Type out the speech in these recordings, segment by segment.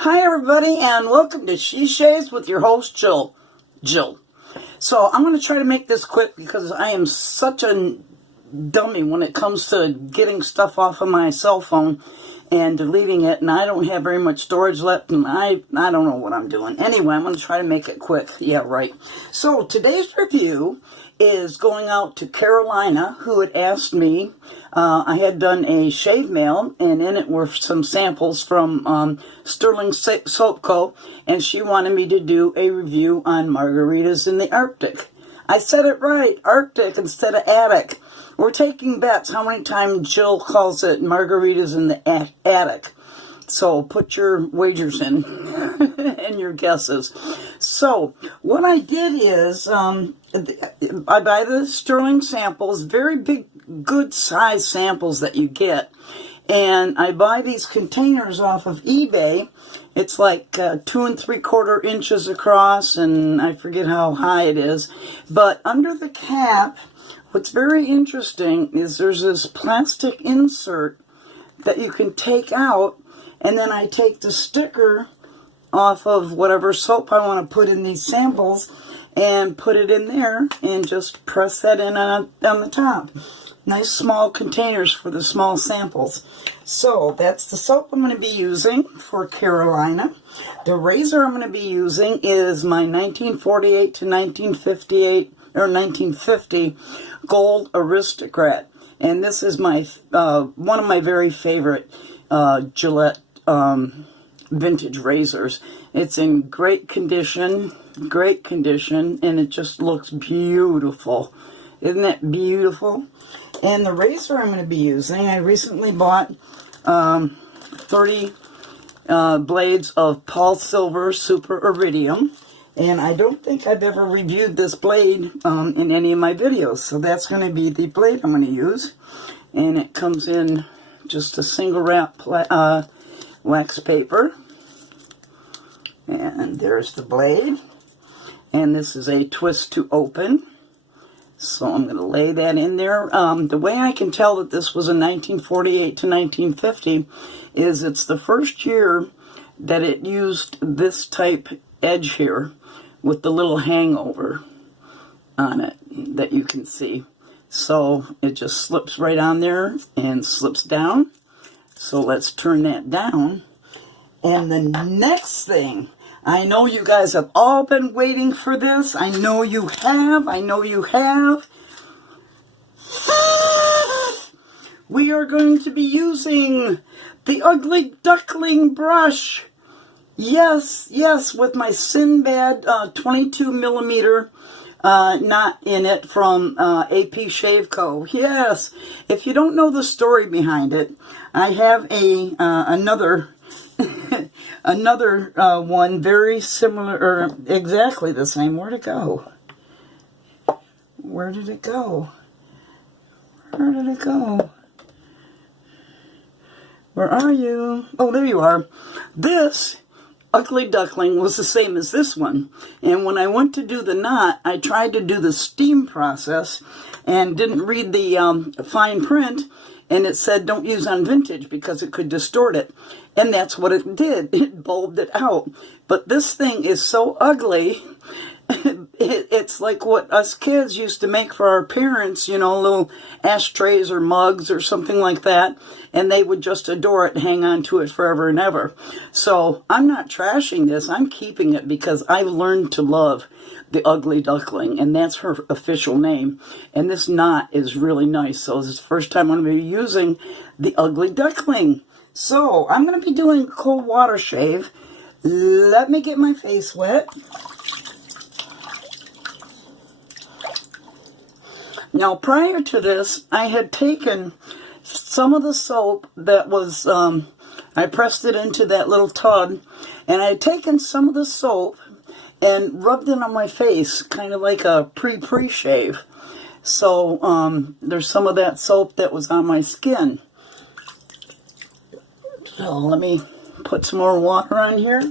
Hi everybody, and welcome to She Shaves with your host Jill. So I'm going to try to make this quick because I am such a dummy when it comes to getting stuff off of my cell phone and deleting it, and I don't have very much storage left, and I don't know what I'm doing. Anyway, I'm going to try to make it quick. Yeah, right. So today's review is going out to Carolina, who had asked me. I had done a shave mail, and in it were some samples from Stirling Soap Co., and she wanted me to do a review on margaritas in the Arctic. I said it right, Arctic instead of attic. We're taking bets how many times Jill calls it margaritas in the attic. So put your wagers in and your guesses. So what I did is I buy the Stirling samples, very big, good size samples that you get. And I buy these containers off of eBay. It's like 2 3/4 inches across, and I forget how high it is. But under the cap, what's very interesting is there's this plastic insert that you can take out, and then I take the sticker off of whatever soap I want to put in these samples and put it in there and just press that in on the top. Nice small containers for the small samples. So that's the soap I'm going to be using for Carolina. The razor I'm going to be using is my 1948 to 1958 or 1950 gold Aristocrat, and this is my one of my very favorite Gillette vintage razors. It's in great condition, and it just looks beautiful. Isn't it beautiful? And the razor I'm going to be using, I recently bought 30 blades of PolSilver Super Iridium, and I don't think I've ever reviewed this blade in any of my videos, so that's going to be the blade I'm going to use. And it comes in just a single wrap wax paper. And there's the blade. And this is a twist to open. So I'm going to lay that in there. The way I can tell that this was a 1948 to 1950 is it's the first year that it used this type edge here with the little hangover on it that you can see. So it just slips right on there and slips down. So let's turn that down. And the next thing, I know you guys have all been waiting for this. I know you have. We are going to be using the Ugly Duckling brush. Yes, with my Syn Bad 22 millimeter knot in it from AP ShaveCo. Yes, if you don't know the story behind it, I have another one very similar, or exactly the same. Where'd it go? Where did it go? Where are you? Oh, there you are. This Ugly Duckling was the same as this one, and when I went to do the knot, I tried to do the steam process and didn't read the fine print, and it said don't use on vintage because it could distort it, and that's what it did. It bulbed it out. But this thing is so ugly. It's like what us kids used to make for our parents, you know, little ashtrays or mugs or something like that, and they would just adore it and hang on to it forever and ever. So I'm not trashing this. I'm keeping it because I've learned to love the Ugly Duckling, and that's her official name. And this knot is really nice. So this is the first time I'm going to be using the Ugly Duckling. So I'm going to be doing a cold water shave. Let me get my face wet. Now, prior to this, I had taken some of the soap that was, I pressed it into that little tub, and I had taken some of the soap and rubbed it on my face, kind of like a pre-shave. So there's some of that soap that was on my skin. So let me put some more water on here.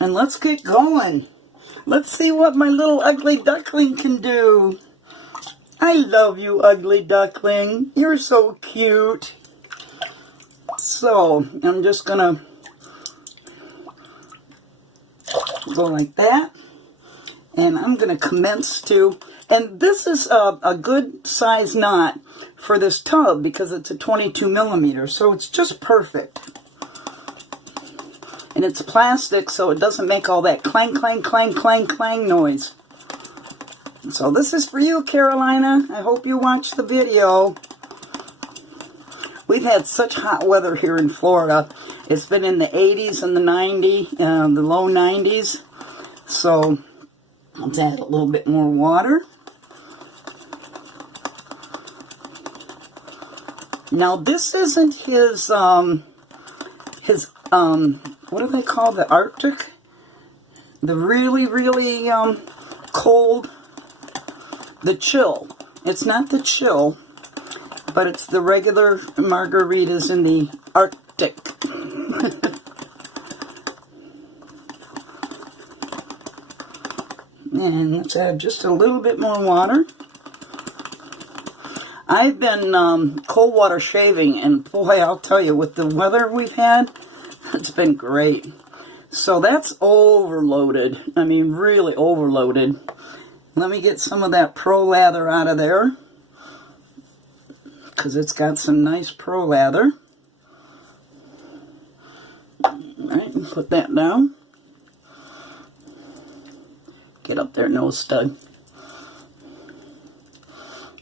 And let's get going. Let's see what my little ugly duckling can do. I love you, ugly duckling. You're so cute. So I'm just gonna go like that. And I'm going to commence to, and this is a good size knot for this tub because it's a 22 millimeter, so it's just perfect. And it's plastic, so it doesn't make all that clang, clang, clang, clang, clang noise. So this is for you, Carolina. I hope you watched the video. We've had such hot weather here in Florida. It's been in the 80s and the 90s, the low 90s. So let's add a little bit more water. Now this isn't his what do they call the Arctic? The really, really cold, the chill. It's not the chill, but it's the regular margaritas in the Arctic. And let's add just a little bit more water. I've been cold water shaving, and boy, I'll tell you, with the weather we've had, it's been great. So that's overloaded. I mean, really overloaded. Let me get some of that Pro Lather out of there, because it's got some nice Pro Lather. All right, put that down. Get up there, nose stud.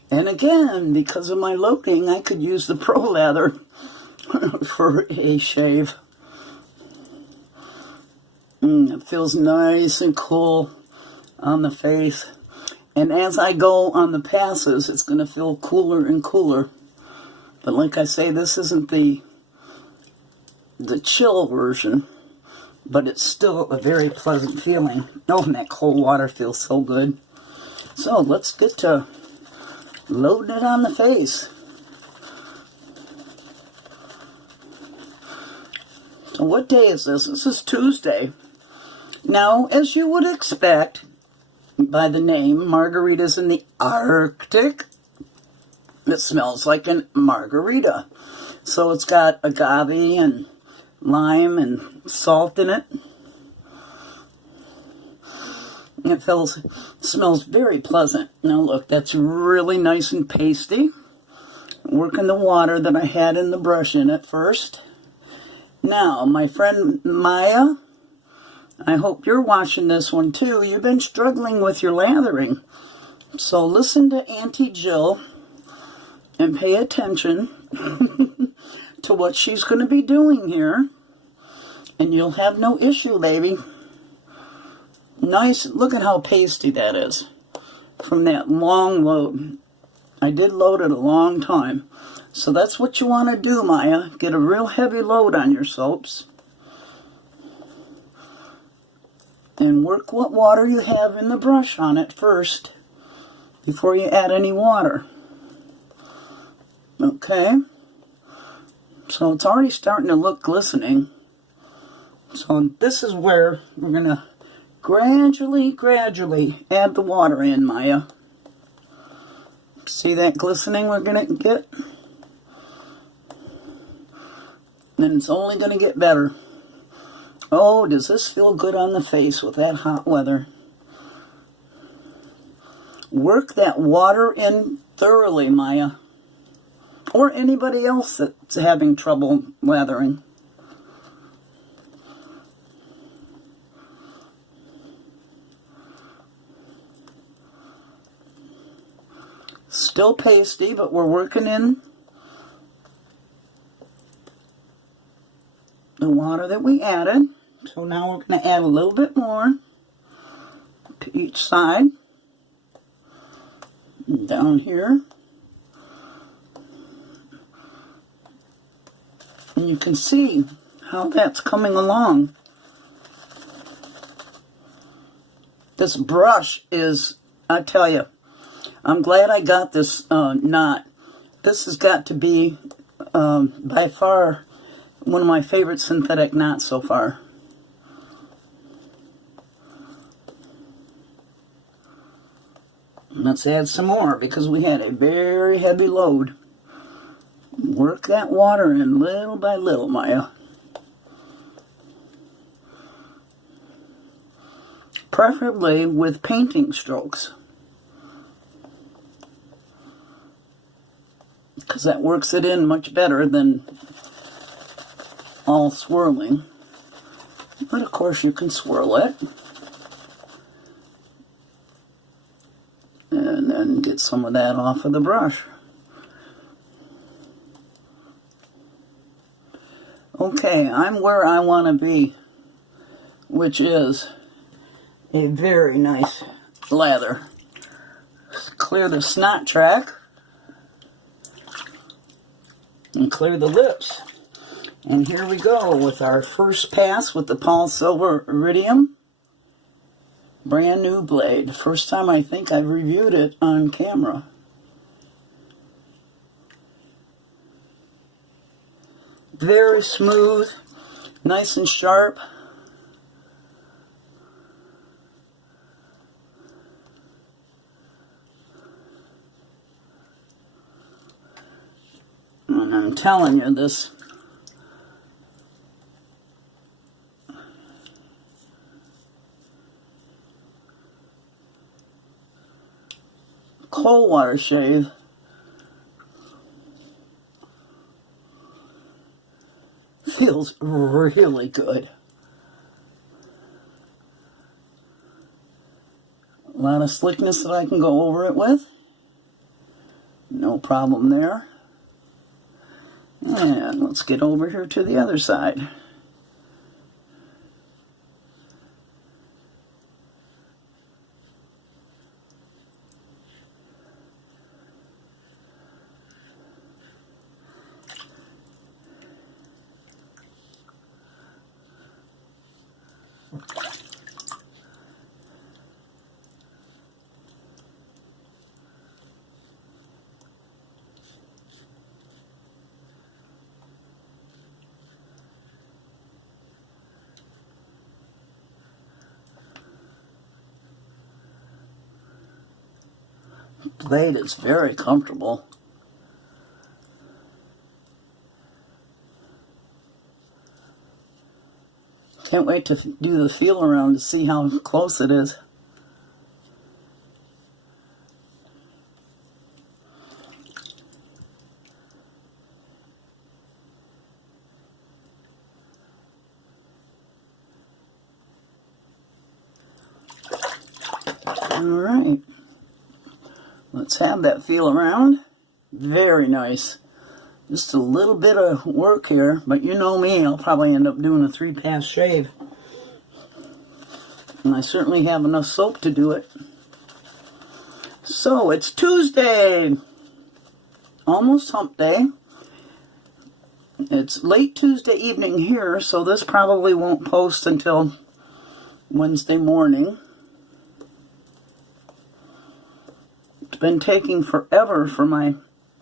And again, because of my loading, I could use the Pro Lather for a shave. It feels nice and cool on the face. And as I go on the passes, it's going to feel cooler and cooler. But like I say, this isn't the chill version. But it's still a very pleasant feeling. Oh, and that cold water feels so good. So let's get to loading it on the face. So what day is this? This is Tuesday. Now, as you would expect, by the name, Margaritas in the Arctic, it smells like a margarita. So it's got agave and lime and salt in it. It smells very pleasant. Now look, that's really nice and pasty. Working the water that I had in the brush in it first. Now, my friend Maya, I hope you're watching this one too. You've been struggling with your lathering. So listen to Auntie Jill and pay attention to what she's going to be doing here. And you'll have no issue, baby. Nice. Look at how pasty that is from that long load. I did load it a long time. So that's what you want to do, Maya. Get a real heavy load on your soaps. And work what water you have in the brush on it first before you add any water. Okay. So it's already starting to look glistening. So this is where we're going to gradually add the water in, Maya. See that glistening we're going to get? And it's only going to get better. Oh, does this feel good on the face with that hot weather? Work that water in thoroughly, Maya. Or anybody else that's having trouble lathering. Still pasty, but we're working in the water that we added. So now we're going to add a little bit more to each side. And down here. And you can see how that's coming along. This brush is, I tell you, I'm glad I got this knot. This has got to be by far one of my favorite synthetic knots so far. Let's add some more because we had a very heavy load. Work that water in little by little, Maya. Preferably with painting strokes, because that works it in much better than all swirling. But of course you can swirl it and then get some of that off of the brush. Okay, I'm where I want to be, which is a very nice lather. Clear the snot track and clear the lips. And here we go with our first pass with the PolSilver Iridium. Brand new blade. First time I think I've reviewed it on camera. Very smooth, nice and sharp. And I'm telling you, this cold water shave feels really good. A lot of slickness that I can go over it with. No problem there. And let's get over here to the other side. Blade is very comfortable. Can't wait to do the feel around to see how close it is. All right. Let's have that feel around. Very nice. Just a little bit of work here, but you know me, I'll probably end up doing a 3-pass shave. And I certainly have enough soap to do it. So, it's Tuesday. Almost hump day. It's late Tuesday evening here, so this probably won't post until Wednesday morning. It's been taking forever for my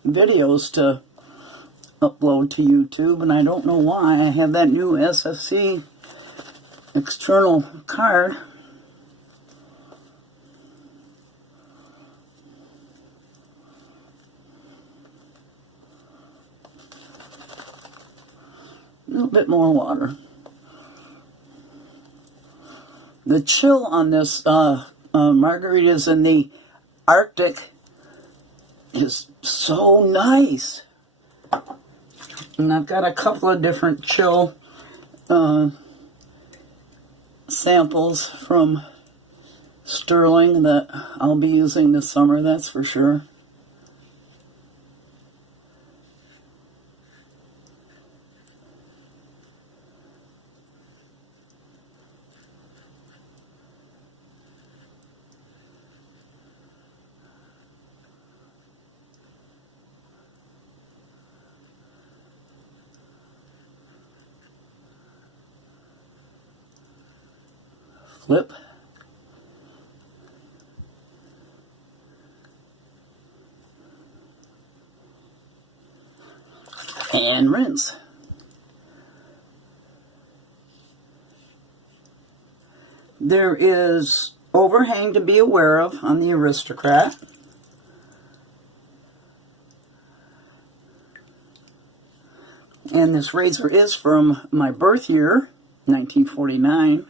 videos to upload to YouTube, and I don't know why. I have that new SSC external card. A little bit more water. The chill on this Margaritas in the Arctic is so nice. And I've got a couple of different chill samples from Stirling that I'll be using this summer, that's for sure. Flip, and rinse. There is overhang to be aware of on the Aristocrat. And this razor is from my birth year, 1949.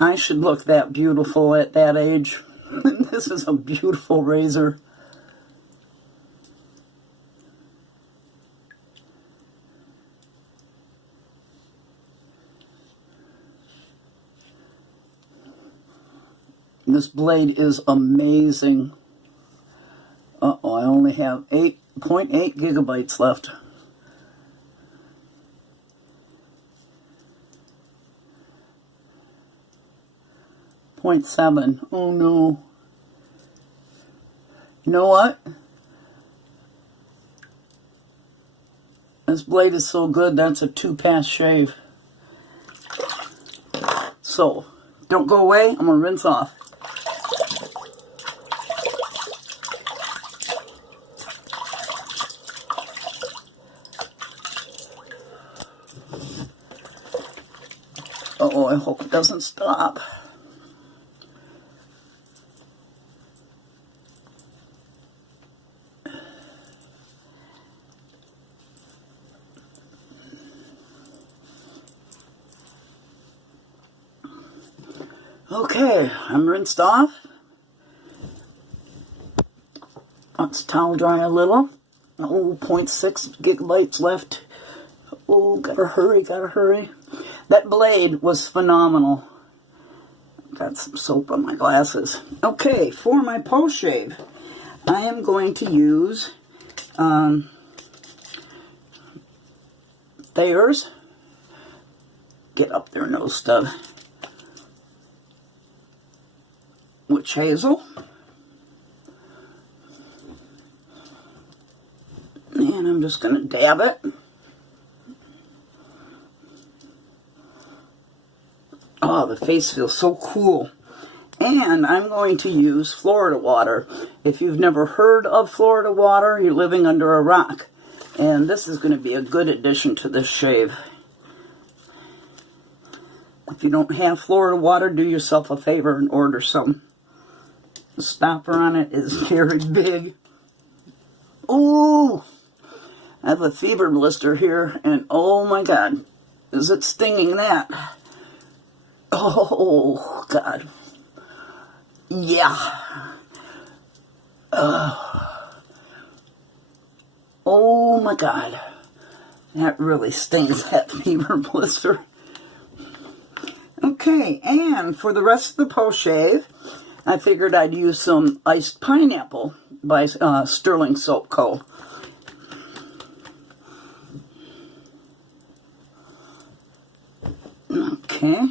I should look that beautiful at that age. This is a beautiful razor. This blade is amazing. Uh-oh, I only have 8.8 gigabytes left. .7. Oh no. You know what? This blade is so good, that's a 2-pass shave. So, don't go away, I'm going to rinse off. Uh-oh, I hope it doesn't stop. Okay, I'm rinsed off. Let's towel dry a little. Oh, 0.6 gigabytes left. Oh, gotta hurry, gotta hurry. That blade was phenomenal. Got some soap on my glasses. Okay, for my post shave, I am going to use Thayers. Get up there, nose stub. Witch Hazel. And I'm just going to dab it. Oh, the face feels so cool. And I'm going to use Florida water. If you've never heard of Florida water, you're living under a rock. And this is going to be a good addition to this shave. If you don't have Florida water, do yourself a favor and order some. The stopper on it is very big. Ooh! I have a fever blister here, and oh my God, is it stinging that? Oh, God. Yeah. Oh, my God. That really stings, that fever blister. Okay, and for the rest of the post-shave, I figured I'd use some iced pineapple by Stirling Soap Co. Okay.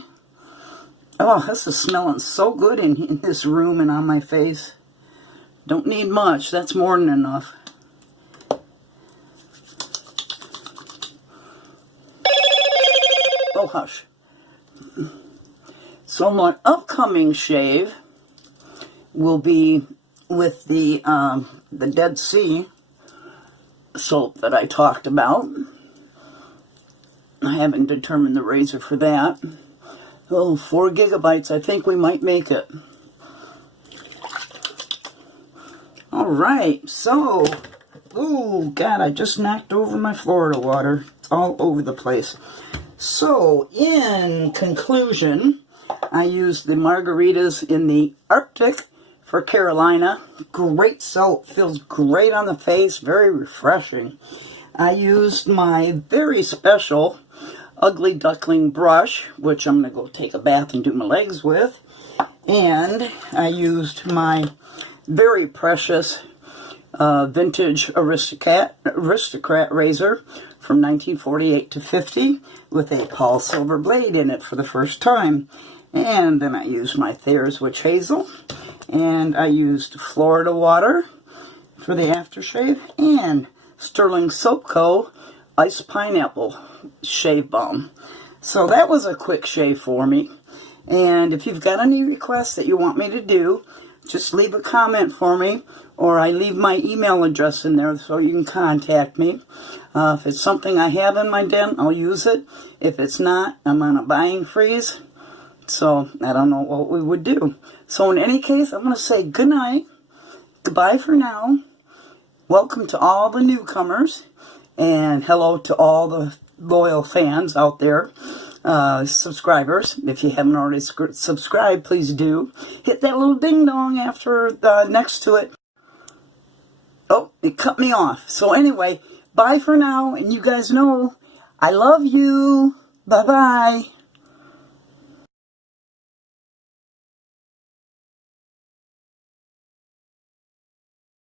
Oh, this is smelling so good in this room and on my face. Don't need much. That's more than enough. Oh, hush. So my upcoming shave will be with the Dead Sea soap that I talked about. I haven't determined the razor for that. Oh, 4 gigabytes. I think we might make it. Alright, so, oh God, I just knocked over my Florida water. It's all over the place. So, in conclusion, I used the Margaritas in the Arctic for Carolina. Great soap, feels great on the face, very refreshing. I used my very special Ugly Duckling brush, which I'm going to go take a bath and do my legs with. And I used my very precious vintage Aristocrat razor from 1948 to 50 with a PolSilver blade in it for the first time. And then I used my Thayers Witch Hazel, and I used Florida water for the aftershave, and Stirling Soap Co. Ice Pineapple Shave Balm. So that was a quick shave for me. And if you've got any requests that you want me to do, just leave a comment for me, or I leave my email address in there so you can contact me. If it's something I have in my den, I'll use it. If it's not, I'm on a buying freeze. So I don't know what we would do. So in any case, I'm going to say good night. Goodbye for now. Welcome to all the newcomers. And hello to all the loyal fans out there. Subscribers. If you haven't already subscribed, please do. Hit that little ding dong after next to it. Oh, it cut me off. So anyway, bye for now. And you guys know, I love you. Bye-bye.